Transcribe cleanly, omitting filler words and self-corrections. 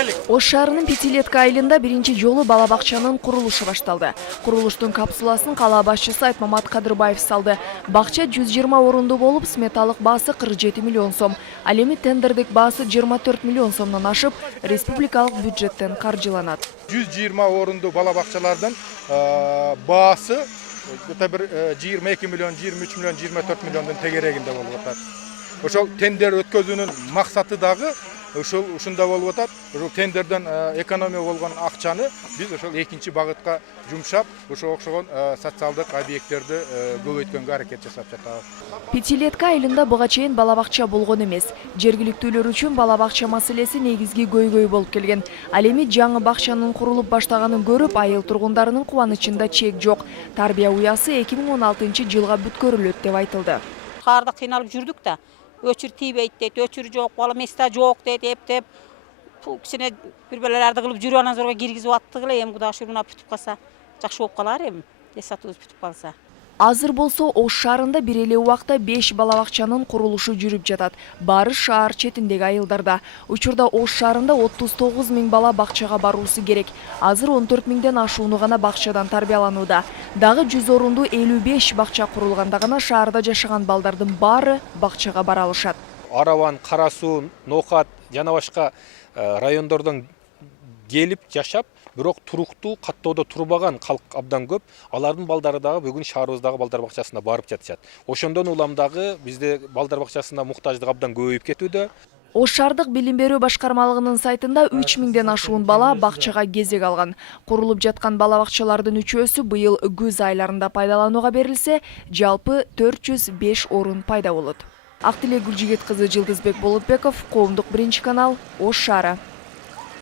Ош шаарынын Пятилетка айылында биринчи жолу бала бакчанын курулушу башталды. Курулуштун капсуласын кала башчысы Айтмамат Кадырбаев салды. Бакча 120 орундуу болуп, сметалык баасы 47 миллион сом. Ал эми тендердик баасы 24 миллион сомдон ашып, республикалык бюджеттен каржыланат. 120 орундуу бала бакчалардын баасы бир 22 миллион, 23 миллион, 24 миллиондун тегерегинде болуп атат. Ошол тендер өткөзүүнүн максаты дагы ушунда болуп атат. Ошол тендерден экономия болгон акчаны биз ошол экинчи багытка жумшап, ошо окшогон социалдык объекттерди көбөйткөнгө аракет жасап жатабыз. Пятилетка айылында буга чейин бала бакча болгон эмес. Жергиликтүүлөр үчүн бала бакча маселеси негизги көйгөй болуп келген. Ал эми жаңы бакчанын курулуп баштаганын көрүп, айыл тургундарынын кубанычында чек жок. Тарбия уясы 2016-жылга бүткөрүлөт деп айтылды. Карда кыйналып жүрдүк да. Өчүр тийбейт дейт, өчүр жок, бала места жок дейт, эптеп. Бул кичине бир-бирлерди кылып жүрүп анан зорго киргизип аттык эле, эми Кудай шүрүнө бүтүп калса, жакшы болуп калар эми. Эсатыбыз бүтүп калса. Азыр болсо Ош шаарында бир эле убакта 5 бала бакчанын курулушу жүрүп жатат. Баары шаар четиндеги айылдарда. Учурда Ош шаарында 39 000 бала бакчага баруусу керек. Азыр 14 000ден ашууну гана бакчадан тарбияланууда. Дагы 100 орундуу 55 бакча курулганда гана шаарда жашаган балдардын баары бакчага бара алышат. Араван, Кара суу, Ноокат жана башка райондордон келип жашап, бирок туруктуу каттоодо турбаган калк абдан көп. Алардын балдары дагы бүгүн шаарыбыздагы балдар бакчасына барып жатышат. Ошондон улам дагы бизде балдар бакчасына муктаждык абдан көбөйүп кетүүдө. Ош шаардык билим берүү башкармалыгынын сайтында 3000ден ашуун бала бакчага кезек алган. Курулуп жаткан бала бакчалардын үчөөсү быйыл күз айларында пайдаланууга берилсе, жалпы 405 орун пайда болот. Актилек Гүлжигет кызы, Жылдызбек Болотбеков, Коомдук биринчи канал, Ош шаары.